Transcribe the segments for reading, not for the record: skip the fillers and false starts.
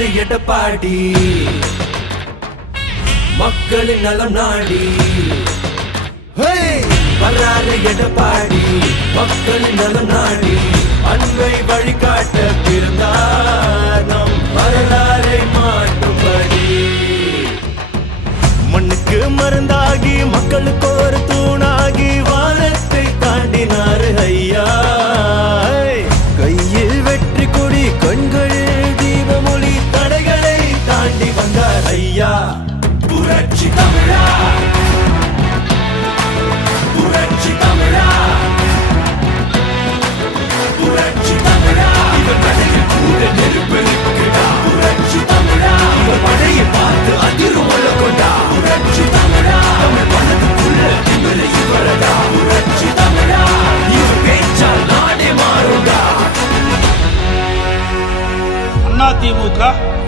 வர்றாரு எடப்பாடி மக்களின் நலம் நாடி வர்றாரு எடப்பாடி மக்களின் நலம் நாடி அன்பை வழிகாட்ட பிறந்தார் நம் வரலாறை மாற்றும்படி மண்ணுக்கு மருந்தாகி மக்களுக்கு ஒரு தூணாகி வானத்தை தாண்டினாரு ஐயா கையில் வெற்றி கொடி கண்களில் தீபமொழி தடைகளை தாண்டி வந்தார் ஐயா புரட்சி தமிழா புரட்சி தமிழா புரட்சி தமிழா இவர் கடையில் கூட நெருப்பெருக்குடா புரட்சி தமிழா இவர் படையை பார்த்து அதிரும் கொண்டா புரட்சி தமிழா தமிழ் மனதுக்குள்ள திமிர இவரடா புரட்சி தமிழா இவர் பேச்சால் நாடே மாறுடா. அதிமுக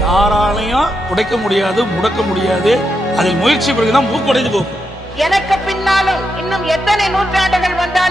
யாராலையும் உடைக்க முடியாது முடக்க முடியாது. அதில் முயற்சி பிறகுதான் மூக்குடைந்து போகும். எனக்கு பின்னாலும் இன்னும் எத்தனை நூற்றாண்டுகள் வந்தாலும்